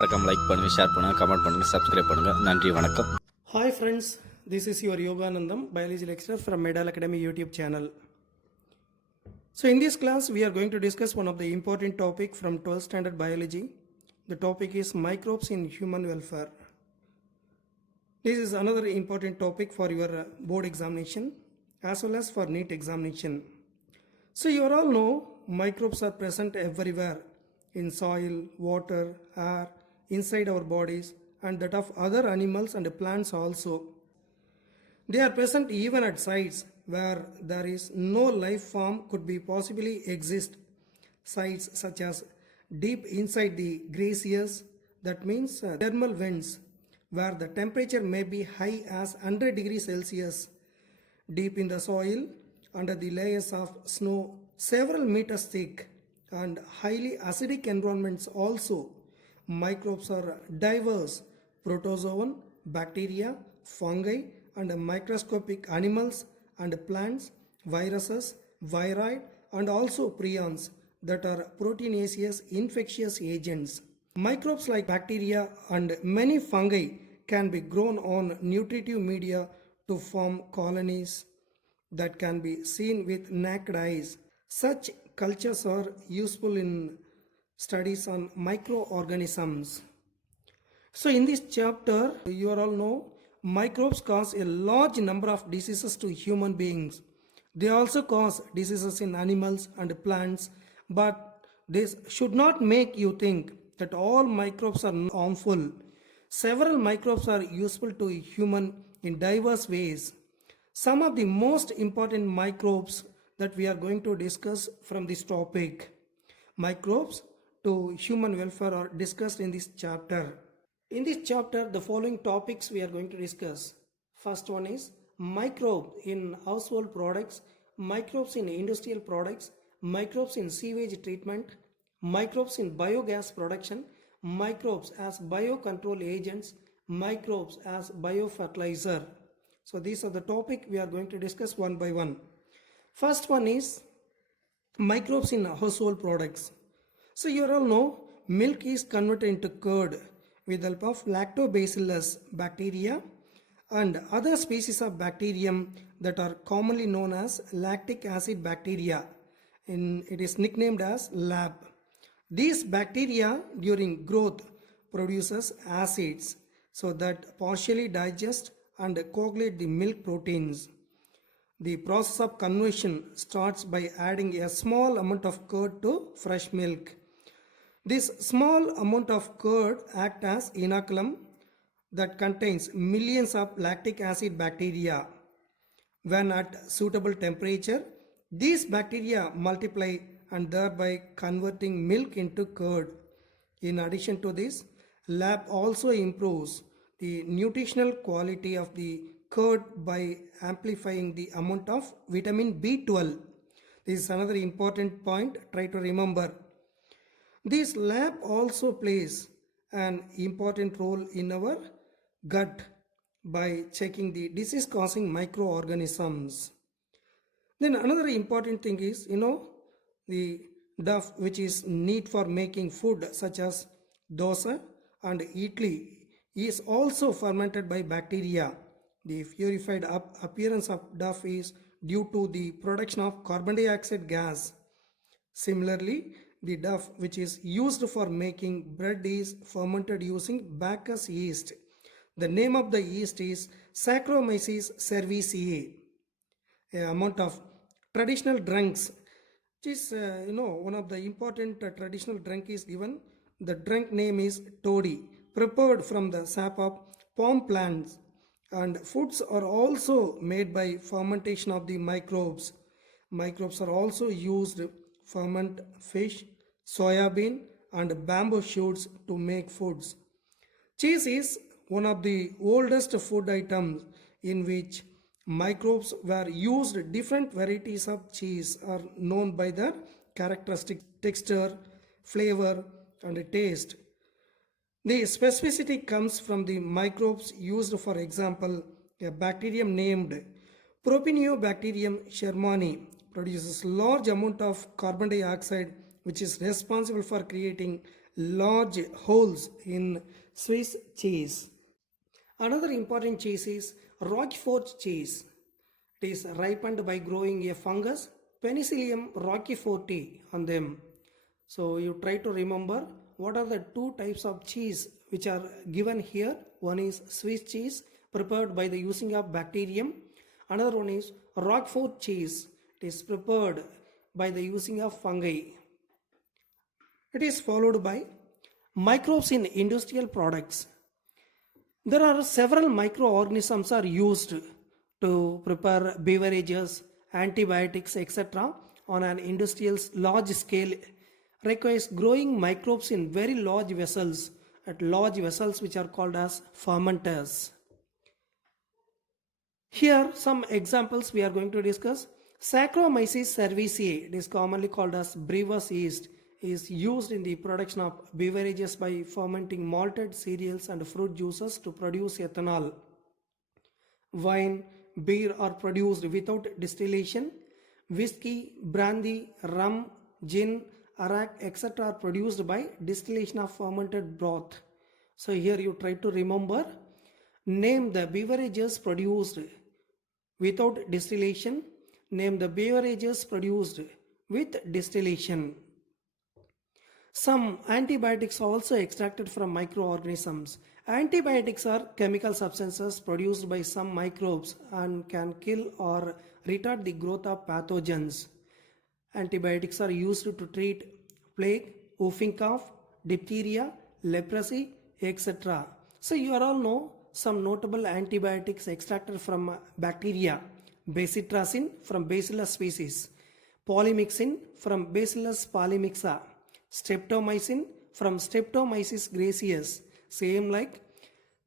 மறக்காம லைக் பண்ணுங்கள், ஷேர் பண்ணுங்கள், கமெண்ட் பண்ணுங்கள், சப்ஸ்கிரைப் பண்ணுங்கள். நன்றி, வணக்கம். Hi friends, this is your Yoganandam, biology lecturer from Medal Academy YouTube channel. So in this class we are going to discuss one of the important topic from 12th standard biology. The topic is microbes in human welfare. This is another important topic for your board examination as well as for NEET examination. So you all know microbes are present everywhere in soil, water, air, inside our bodies and that of other animals and plants also. They are present even at sites where there is no life form could be possibly exist. Sites such as deep inside the glaciers, that means thermal vents, where the temperature may be high as 100 degrees Celsius. Deep in the soil, under the layers of snow several meters thick and highly acidic environments also. Microbes are diverse: protozoan, bacteria, fungi, and microscopic animals and plants, viruses, viroid, and also prions that are proteinaceous infectious agents. Microbes like bacteria and many fungi can be grown on nutritive media to form colonies that can be seen with naked eyes. Such cultures are useful in studies on microorganisms. So in this chapter, you all know microbes cause a large number of diseases to human beings. They also cause diseases in animals and plants, but this should not make you think that all microbes are harmful. Several microbes are useful to human in diverse ways. Some of the most important microbes that we are going to discuss from this topic, microbes to human welfare, are discussed in this chapter. In this chapter, the following topics we are going to discuss. First one is microbe in household products, microbes in industrial products, microbes in sewage treatment, microbes in biogas production, microbes as biocontrol agents, microbes as biofertilizer. So these are the topic we are going to discuss one by one. First one is microbes in household products. So you all know milk is converted into curd with the help of lactobacillus bacteria and other species of bacterium that are commonly known as lactic acid bacteria. It is nicknamed as LAB. These bacteria during growth produces acids so that partially digest and coagulate the milk proteins. The process of conversion starts by adding a small amount of curd to fresh milk. This small amount of curd acts as inoculum that contains millions of lactic acid bacteria. When at suitable temperature, these bacteria multiply and thereby converting milk into curd. In addition to this, LAB also improves the nutritional quality of the curd by amplifying the amount of vitamin B12. This is another important point, try to remember. This LAB also plays an important role in our gut by checking the disease causing microorganisms. Then another important thing is, the duff which is needed for making food such as dosa and idli is also fermented by bacteria. The purified appearance of duff is due to the production of carbon dioxide gas. Similarly, the duff which is used for making bread is fermented using Bacchus yeast. The name of the yeast is Saccharomyces cerevisiae. A amount of traditional drinks, which is one of the important traditional drink is given. The drink name is toddy, prepared from the sap of palm plants. And foods are also made by fermentation of the microbes. Microbes are also used ferment fish, soybean and bamboo shoots to make foods. Cheese is one of the oldest food items in which microbes were used. Different varieties of cheese are known by their characteristic texture, flavor and taste. The specificity comes from the microbes used. For example, a bacterium named Propionibacterium shermani produces large amount of carbon dioxide which is responsible for creating large holes in Swiss cheese. Another important cheese is Roquefort cheese. It is ripened by growing a fungus, Penicillium roqueforti, on them. So you try to remember what are the two types of cheese which are given here. One is Swiss cheese prepared by the using of bacterium. Another one is Roquefort cheese. It is prepared by the using of fungi. It is followed by microbes in industrial products. There are several microorganisms are used to prepare beverages, antibiotics, etc. on an industrial large scale. Requires growing microbes in very large vessels, at large vessels which are called as fermenters. Here some examples we are going to discuss. Saccharomyces cerevisiae, it is commonly called as brewer's yeast, is used in the production of beverages by fermenting malted cereals and fruit juices to produce ethanol. Wine, beer are produced without distillation. Whiskey, brandy, rum, gin, arak, etc. are produced by distillation of fermented broth. So here you try to remember, name the beverages produced without distillation, name the beverages produced with distillation. Some antibiotics are also extracted from microorganisms. Antibiotics are chemical substances produced by some microbes and can kill or retard the growth of pathogens. Antibiotics are used to treat plague, whooping cough, diphtheria, leprosy, etc. So you all know some notable antibiotics extracted from bacteria. Bacitracin from Bacillus species, polymyxin from Bacillus polymixa, streptomycin from Streptomyces gracius. Same like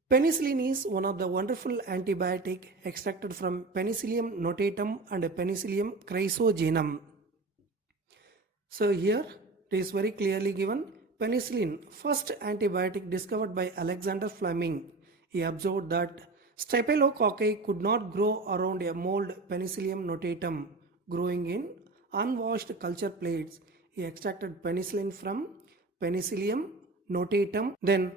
penicillin is one of the wonderful antibiotic extracted from Penicillium notatum and Penicillium chrysogenum. So here it is very clearly given. Penicillin, first antibiotic discovered by Alexander Fleming. He observed that Staphylococci could not grow around a mold Penicillium notatum growing in unwashed culture plates. He extracted penicillin from Penicillium notatum. Then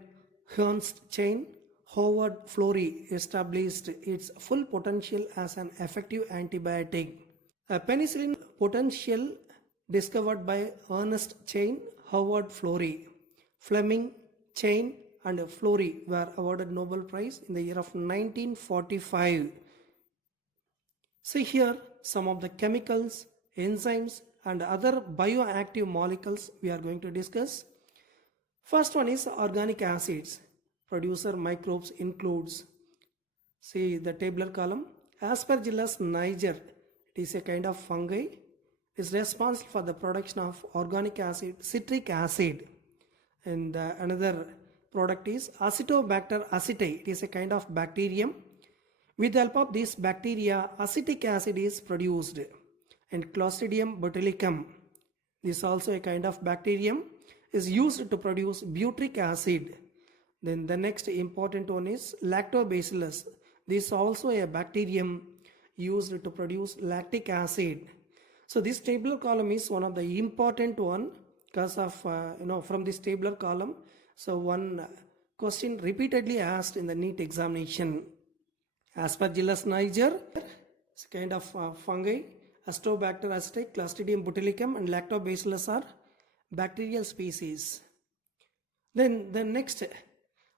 Ernst Chain, Howard Florey established its full potential as an effective antibiotic. A penicillin potential discovered by Ernst Chain, Howard Florey. Fleming, Chain and Florey were awarded Nobel Prize in the year of 1945. See here some of the chemicals, enzymes and other bioactive molecules we are going to discuss. First one is organic acids. Producer microbes includes, see the tabular column, Aspergillus niger. It is a kind of fungi. Is responsible for the production of organic acid, citric acid. And another product is Acetobacter aceti. It is a kind of bacterium. With the help of this bacteria, acetic acid is produced. And Clostridium botulicum, this is also a kind of bacterium, is used to produce butyric acid. Then the next important one is Lactobacillus. This is also a bacterium used to produce lactic acid. So this tabular column is one of the important one because of from this tabular column. So one question repeatedly asked in the NEET examination. Aspergillus niger is a kind of fungi. Acetobacter aceti, Clostridium botulicum and Lactobacillus are bacterial species. Then the next,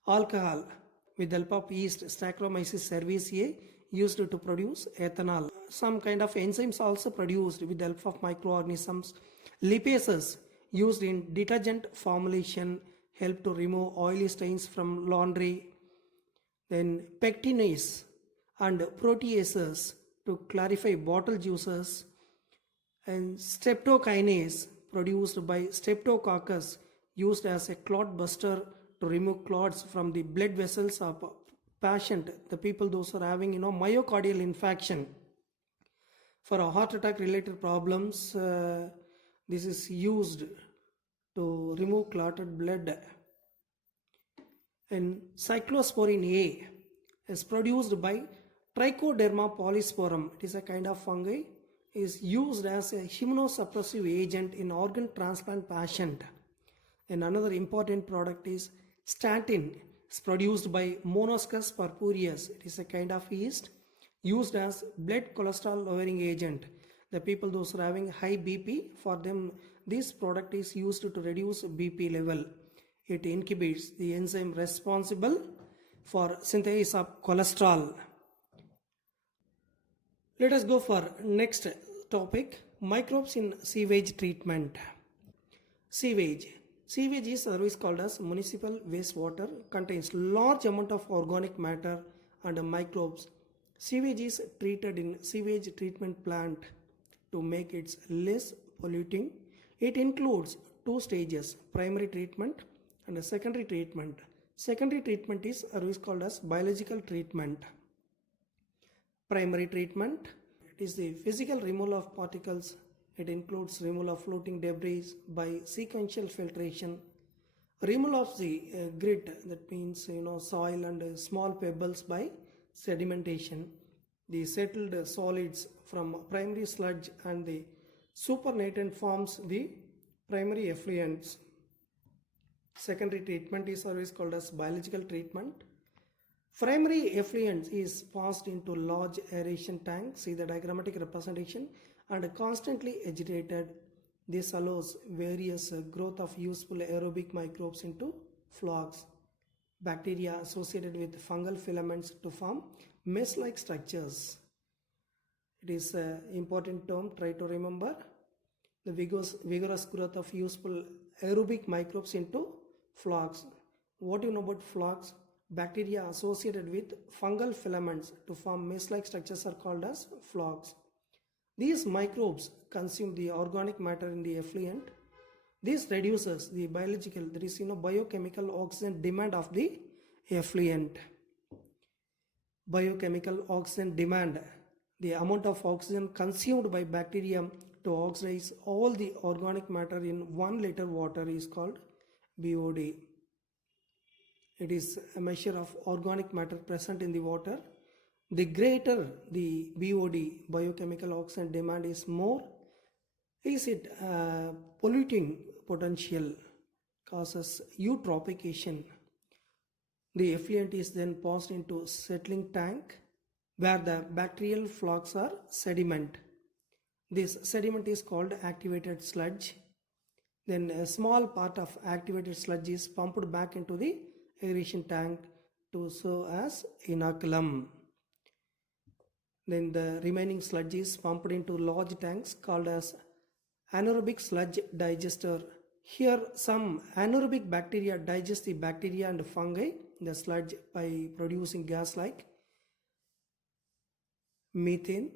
alcohol with the help of yeast, Saccharomyces cerevisiae, used to produce ethanol. Some kind of enzymes also produced with the help of microorganisms. Lipases used in detergent formulation help to remove oily stains from laundry. Then pectinase and proteases to clarify bottle juices, and streptokinase produced by Streptococcus used as a clot buster to remove clots from the blood vessels of patient, the people those are having myocardial infarction. For a heart attack related problems, this is used to remove clotted blood. And cyclosporin A is produced by Trichoderma polysporum. It is a kind of fungi, is used as a immunosuppressive agent in organ transplant patient. And another important product is statin. It's produced by Monoscus purpureus. It is a kind of yeast used as blood cholesterol lowering agent. The people those are having high BP, for them this product is used to reduce BP level. It inhibits the enzyme responsible for synthesis of cholesterol. Let us go for next topic, microbes in sewage treatment. Sewage. Sewage is otherwise called as municipal wastewater, contains large amount of organic matter and microbes. Sewage is treated in sewage treatment plant to make it less polluting. It includes two stages, primary treatment and a secondary treatment. Secondary treatment is otherwise called as biological treatment. Primary treatment, it is the physical removal of particles. It includes removal of floating debris by sequential filtration, removal of the grit, that means soil and small pebbles by sedimentation, the settled solids from primary sludge and the supernatant forms the primary effluents. Secondary treatment is always called as biological treatment. Primary effluent is passed into large aeration tank, see the diagrammatic representation, and constantly agitated. This allows various growth of useful aerobic microbes into flags, bacteria associated with fungal filaments to form mesh-like structures. It is an important term, try to remember. The vigorous growth of useful aerobic microbes into flags. What do you know about flags? Bacteria associated with fungal filaments to form mesh-like structures are called as flags. These microbes consume the organic matter in the effluent. This reduces the biological, there is biochemical oxygen demand of the effluent. Biochemical oxygen demand, the amount of oxygen consumed by bacterium to oxidize all the organic matter in 1 liter water is called BOD. It is a measure of organic matter present in the water. The greater the BOD, biochemical oxygen demand, is more, is it polluting potential, causes eutrophication. The effluent is then passed into settling tank where the bacterial flocks are sediment. This sediment is called activated sludge. Then a small part of activated sludge is pumped back into the aeration tank to serve as inoculum. Then the remaining sludge is pumped into large tanks called as anaerobic sludge digester. Here some anaerobic bacteria digest the bacteria and fungi in the sludge by producing gas like methane,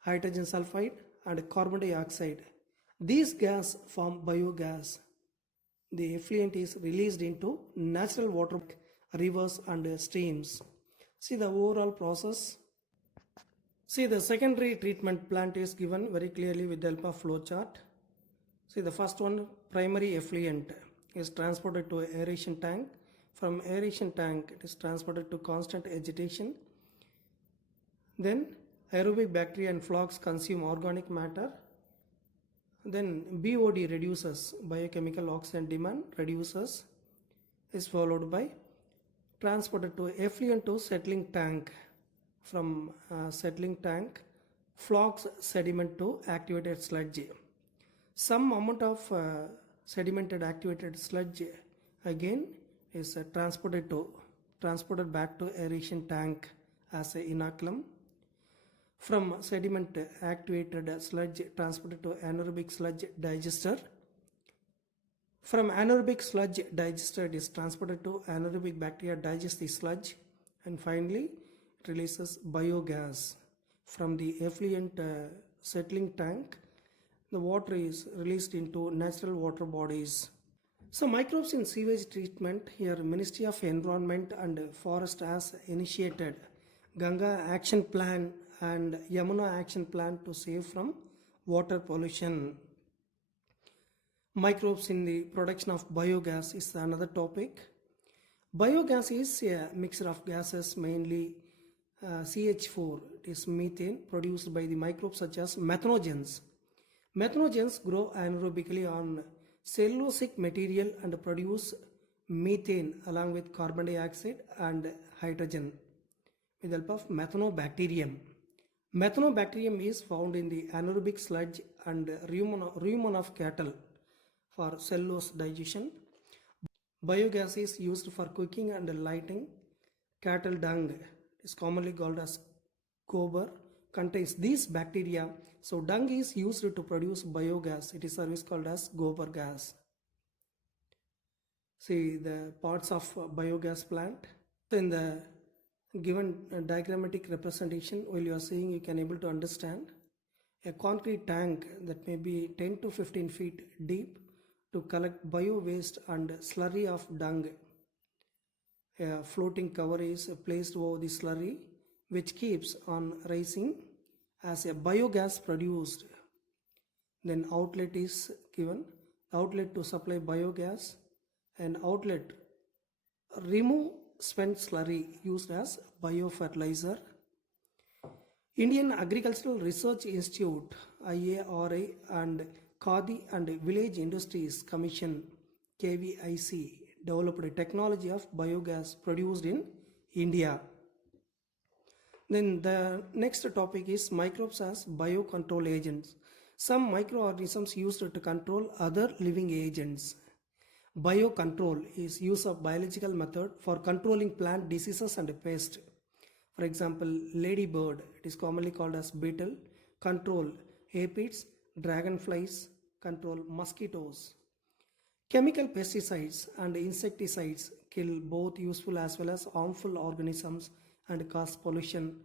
hydrogen sulfide and carbon dioxide. These gas form biogas. The effluent is released into natural water, rivers and streams. See the overall process. See the secondary treatment plant is given very clearly with the help of flow chart. See the first one, primary effluent is transported to aeration tank. From aeration tank it is transported to constant agitation. Then aerobic bacteria and frogs consume organic matter. Then BOD reduces, biochemical oxygen demand reduces, is followed by transported to effluent to settling tank. From settling tank, frogs sediment to activated sludge. Some amount of sedimented activated sludge again is transported back to aeration tank as a inoculum. From sediment activated sludge transported to anaerobic sludge digester. From anaerobic sludge digester it is transported to anaerobic bacteria digest the sludge, and finally it releases biogas. From the effluent settling tank, the water is released into natural water bodies. So microbes in sewage treatment, here Ministry of Environment and Forest has initiated Ganga Action Plan and Yamuna Action Plan to save from water pollution. Microbes in the production of biogas is another topic. Biogas is a mixture of gases, mainly CH4, it is methane, produced by the microbes such as methanogens. Methanogens grow anaerobically on cellulosic material and produce methane along with carbon dioxide and hydrogen with the help of methanobacterium. Methanobacterium is found in the anaerobic sludge and rumen of cattle for cellulose digestion. Biogas is used for cooking and lighting. Cattle dung is commonly called as gobar, contains these bacteria. So dung is used to produce biogas. It is service called as gobar gas. See the parts of biogas plant. So in the given diagrammatic representation, while you are seeing, you can able to understand a concrete tank that may be 10 to 15 feet deep to collect bio waste and slurry of dung. A floating cover is placed over the slurry which keeps on rising as a biogas produced. Then outlet is given, outlet to supply biogas, and outlet remove spent slurry used as biofertilizer. Indian Agricultural Research Institute IARI and Khadi and Village Industries Commission KVIC developed a technology of biogas produced in India. Then the next topic is microbes as biocontrol agents. Some microorganisms used to control other living agents. Biocontrol is use of biological method for controlling plant diseases and pests. For example, ladybird, it is commonly called as beetle, control aphids, dragonflies, control mosquitoes. Chemical pesticides and insecticides kill both useful as well as harmful organisms and cause pollution.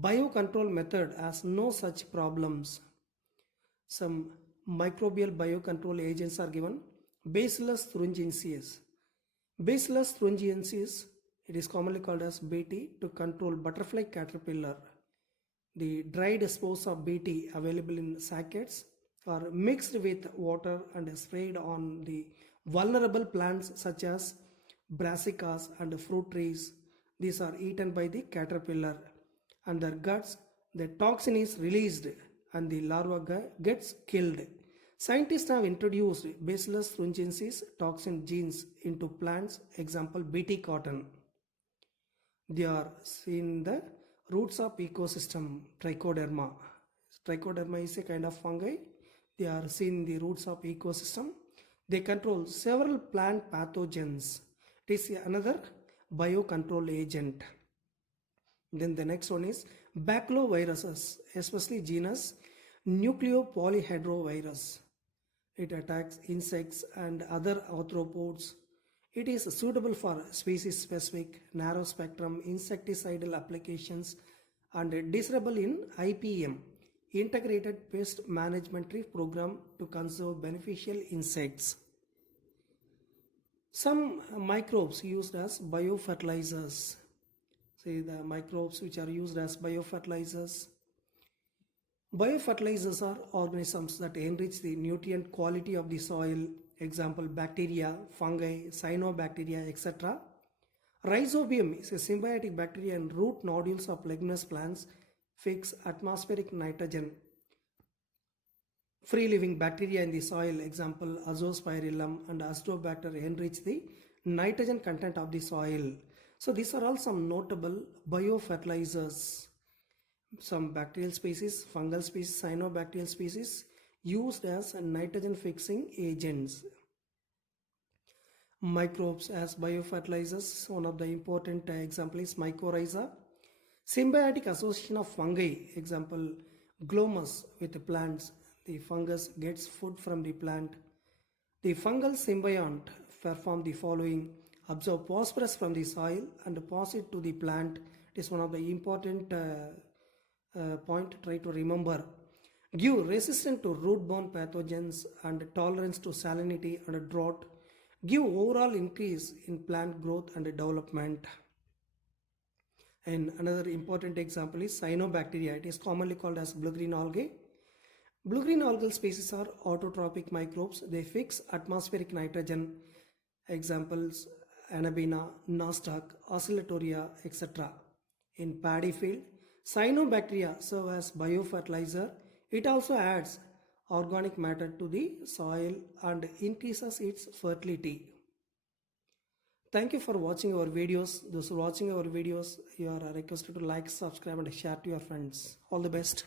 Biocontrol method has no such problems. Some microbial biocontrol agents are given. Bacillus thuringiensis. Bacillus thuringiensis, it is commonly called as BT, to control butterfly caterpillar. The dried spores of BT available in sackets are mixed with water and sprayed on the vulnerable plants such as brassicas and fruit trees. These are eaten by the caterpillar. And their guts, the toxin is released and the larva gets killed. Scientists have introduced Bacillus thuringiensis toxin genes into plants, example BT cotton. They are seen in the roots of ecosystem, trichoderma. Trichoderma is a kind of fungi. They are seen in the roots of ecosystem. They control several plant pathogens. It is another biocontrol agent. Then the next one is baculoviruses, especially genus Nucleopolyhedrovirus. It attacks insects and other arthropods. It is suitable for species-specific, narrow-spectrum insecticidal applications and desirable in IPM, Integrated Pest Management Program, to conserve beneficial insects. Some microbes used as biofertilizers. See the microbes which are used as biofertilizers. Biofertilizers are organisms that enrich the nutrient quality of the soil, example bacteria, fungi, cyanobacteria, etc. Rhizobium is a symbiotic bacteria and root nodules of leguminous plants fix atmospheric nitrogen. Free living bacteria in the soil, example Azospirillum and Azotobacter, enrich the nitrogen content of the soil. So these are all some notable biofertilizers. Some bacterial species, fungal species, cyanobacterial species used as nitrogen fixing agents. Microbes as biofertilizers, one of the important example is mycorrhiza. Symbiotic association of fungi, example glomus with plants. The fungus gets food from the plant. The fungal symbiont perform the following: absorb phosphorus from the soil and pass it to the plant. It is one of the important point, try to remember. Give resistance to root-borne pathogens and tolerance to salinity and drought. Give overall increase in plant growth and development. And another important example is cyanobacteria. It is commonly called as blue-green algae. Blue-green algal species are autotrophic microbes. They fix atmospheric nitrogen. Examples Anabina, Nostoc, Oscillatoria, etc. In paddy field, cyanobacteria serve as biofertilizer. It also adds organic matter to the soil and increases its fertility. Thank you for watching our videos. Those watching our videos, you are requested to like, subscribe and share to your friends. All the best.